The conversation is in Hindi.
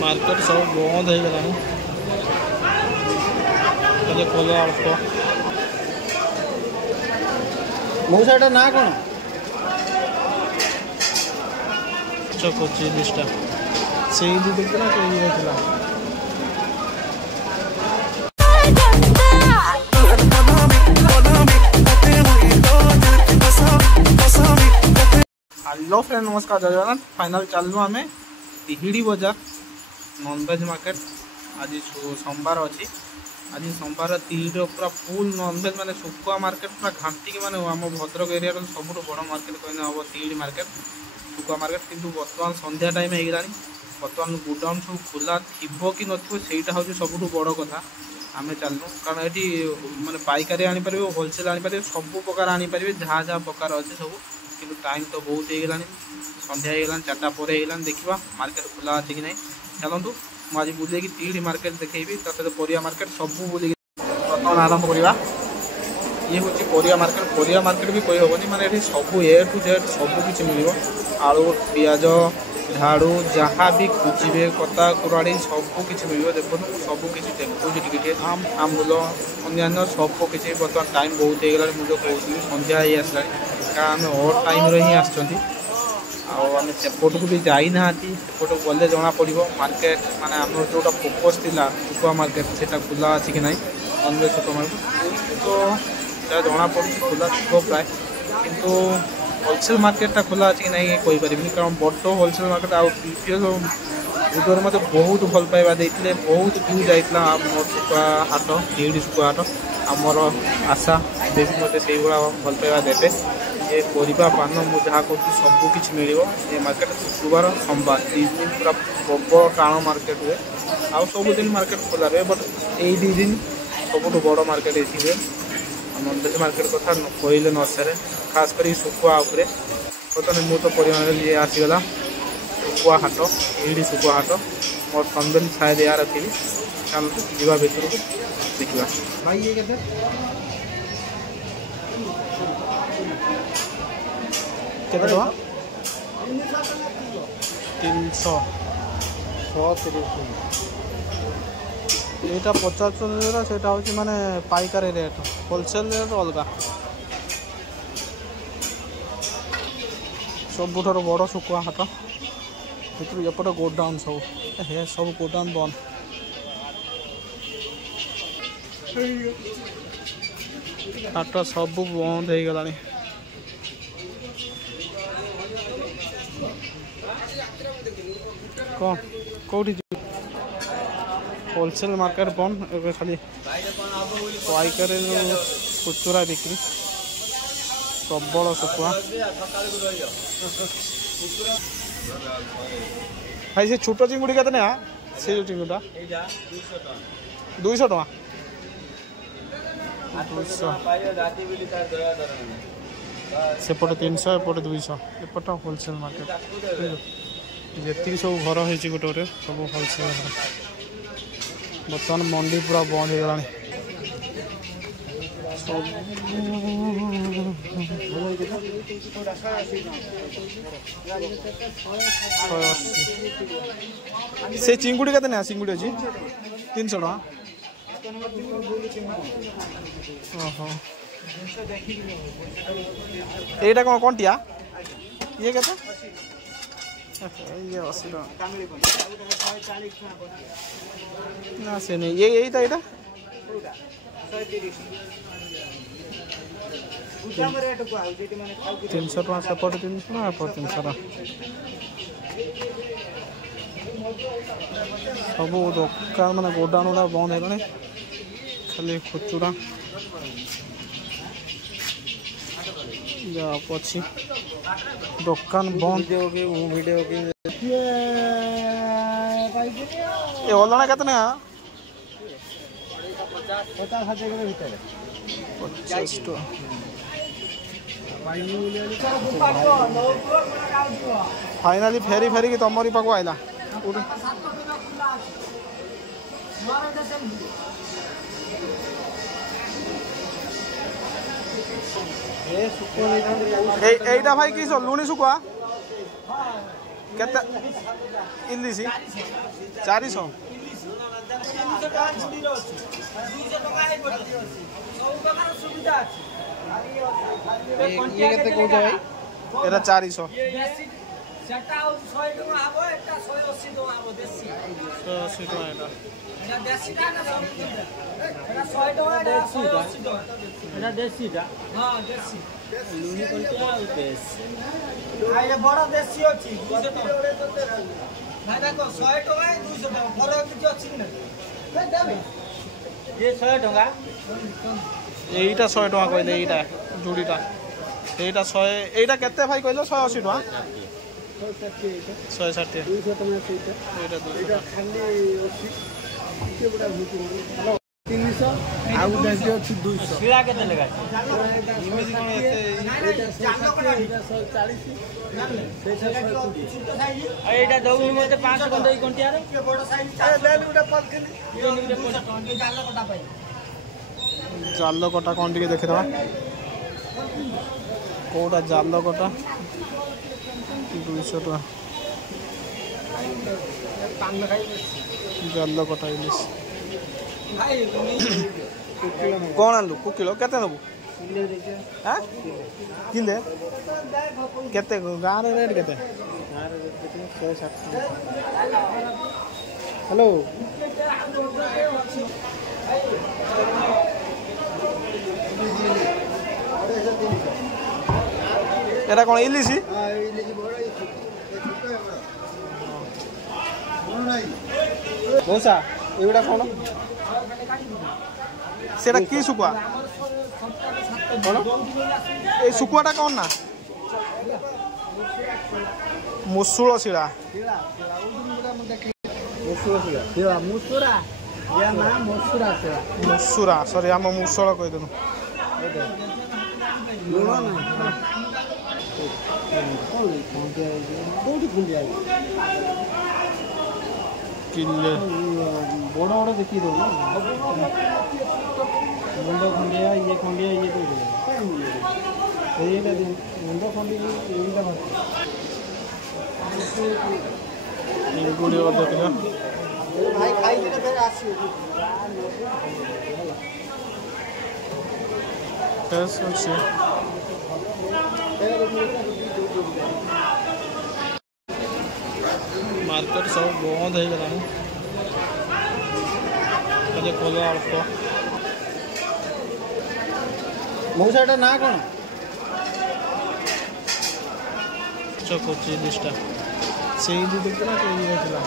मार्केट सब बंद हो गला खोला अल्प मौसाटा ना कौन पचिशटा से देखला हेलो फ्रेंड नमस्कार जय जगन्नाथ फाइनल चलू आम तिहिड़ी बजार नॉनवेज मार्केट आज सोमवार अच्छी आज सोमवार तिहिड़ी पूरा फुल नॉनवेज माने सुकुआ मार्केट पूरा घाटी माने आम भद्रक एरिया सब बड़ मार्केट कहने हम तिहिड़ी मार्केट सुकुआ मार्केट किंतु बर्तमान संध्या टाइम हो बर्तमान गोडाउन सब खोला थी कि नईटा हूँ सब बड़ कथा आम चलू कारण ये माने पाइकारी आनीपर होलसेल आनीपर सब प्रकार आनीपर जहाँ जहाँ प्रकार अच्छे सब कि टाइम तो बहुत हो गलानी संध्या हो चार्टा पर देखा मार्केट खोला अच्छे कि ना चलतु मुझे बुले तिहिड़ी मार्केट देखी सहित परिया मार्केट सब बुले बर्तमान आरंभ करवा ये हूँ परिया मार्केट भी कही हेनी माने ये सब ए टू जेड सब किसी मिल आलू पियाज झाड़ू जहाँ भी खोजे कता कुराड़ी सब किसी मिल देखो सब किसी देखुची टे आम्बुल अन्य सब किसी बर्तमान टाइम बहुत हो गला मुझे कहूँ संध्या ही आसला आम अड टाइम ही आम सेपट को भी जाना सेपट गले जना पड़ मार्केट माने आम जो फोकस थी सुकुआ मार्केट से खोला अच्छी कि ना नॉनवेज सुकुआ मार्केट तो जना पड़ी खोला थो प्राय किंतु होलसेल मार्केटा खोला अच्छी कि ना कहीपर कारण बड़ होलसेल मार्केट आगे मत बहुत भल पाइबा देते बहुत व्यू जाइला मोर सुकुआ हाट तिहिड़ी सुकुआ हाट आमर आशा भी मत से भल पाइबा देते ये परिबा पान मुझे जहाँ कहूँ सब किसी मिल ये मार्केट शुक्रवार सोमवार 3 दिन पूरा प्रबल टाण मार्केट हुए आउ सब दिन मार्केट खोला रहे बट यही 2 दिन सब बड़ मार्केट ये हुए नॉनवेज मार्केट कथा कहले न सर खास कर सुकुआ उपरे बर्तमान बहुत परिमाण ये आसीगला सुकुआ हाट तिहिड़ी सुकुआ हाट मोर संदेश शायद यार रखी चलते जीवा भितर को देखा भाई ये कहते केते टका 300 यहाँ 50 से माने पाइकारी रेट होलसेल रेट अलग सबुठ बड़ सुकुआ हाट भर एपटे गोडाउन सब हे सब गोडाउन बंद हाट सब बंद हो गला कौन कौटी होलसेल मार्केट बंद ए खाली पाइकारी खुचुरा बिक्री प्रबल सुकुआ भाई से छोट चिंगुड़ी के से जो चिंगुड़ा 200 टका सेपटे 300 एपटे 200 एपटे होलसेल मार्केट जी सब घर हो गोटे गोटे सब होलसेल घर बर्तमान मंडी पूरा बंद हो गला से चिंगुड़ी के चिंगुड़ी अच्छी 300 टका ओहो एटा कौन कंटिया ये कहते ये 80 ना से नहीं ये यही था ये 300 टका सेपटे 300 टका एपटे 300 टका सब दुकान मैंने गोडाउन गुड़ा बंद हो गए खाली खुचुरा अच्छी दुकान बंद वीडियो ये ओलना कितने 50,000 भीतर 50 टका फाइनाली फेरी फेरी की तमरी पाक आइला এইটা ভাই কি লুনি শুকুয়া केते इलिसी 400 ये केते कहू भाई एरा 400 सेटा 100 टका आबो एटा 180 टका आबो देसी 180 टका एटा एटा देसी टा ना एटा 100 टका एटा 180 टका एटा देसी टा हां देसी लुनी कोनटा देसी आ ये बड़ा देसी अछि 200 टका भाई देखो 100 टका 200 टका फरक किछ अछि कि ना ये 100 टका এইটা 100 টাকা কইলে এইটা জুড়িটা এইটা 100 এইটা কেতে ভাই কইলো 180 টাকা 160 200 टका ସେଇଟା এইটা 200 এটা খালি ଅଛି ଟିକେ ବଡ ଭୁତି ହ୍ୟାଲୋ 300 ଆଉ ଦେସି ଅଛି 200 शिरा केते लगा इमेज कोन एते चालो कोन 140 एटा दउ मते 500 कोन दई कोनटिया रे के बड़ साइज ले उडा पलखिनी ये निके पैसा टंके जालो कोटा पाई জাল কটা কোন দিকে দেখে দেওয়া কোটা জাল কটা 200 টাকা জাল কটা ইলিশ কোন আলু কুকিলো কেতে নেবু হ্যাঁ কিলে কেতে গাঁর রেট কেতে হ্যালো এটা কোন ইলিশি মৌসা এগুলা কোন সেটা কি শুকুয়া কোন এই শুকুয়াটা কোন না মুসুড় শিরা মুসুরা ইয়া না মুসুরা সেরা মুসুরা সরি ଆମ ମୁସଳ କହିଦେଲୁ ଲୁଣ ନା କୋଉଠି ଖୁଣ୍ଡିଆ କିଲେ ବଡ଼ ବଡ଼ ଦେଖି ଦଉନ ମୁଣ୍ଡ ଖଣ୍ଡିଆ ଇଏ ଦେଇଦେବେ ସେଇଟା ମୁଣ୍ଡ ଖଣ୍ଡିକି ଏଇଟା ଏଗୁଡ଼ି ଅଧ କିଲୋ ଭାଇ ଖାଇଥିଲେ ଫେର ଆସିବେ ଫ୍ରେଶ୍ ଅଛି ମାର୍କେଟ ସବୁ ବନ୍ଦ ହେଇଗଲାଣି ଖାଲି ଖୋଲା ଅଳ୍ପ ମଉସା ଏଟା ନାଁ କ'ଣ ଚକୋଚି ଲିଷ୍ଟଟା ସେଇ ଦୁଇ ଦେଖିଲା ସେଇ ଥିଲା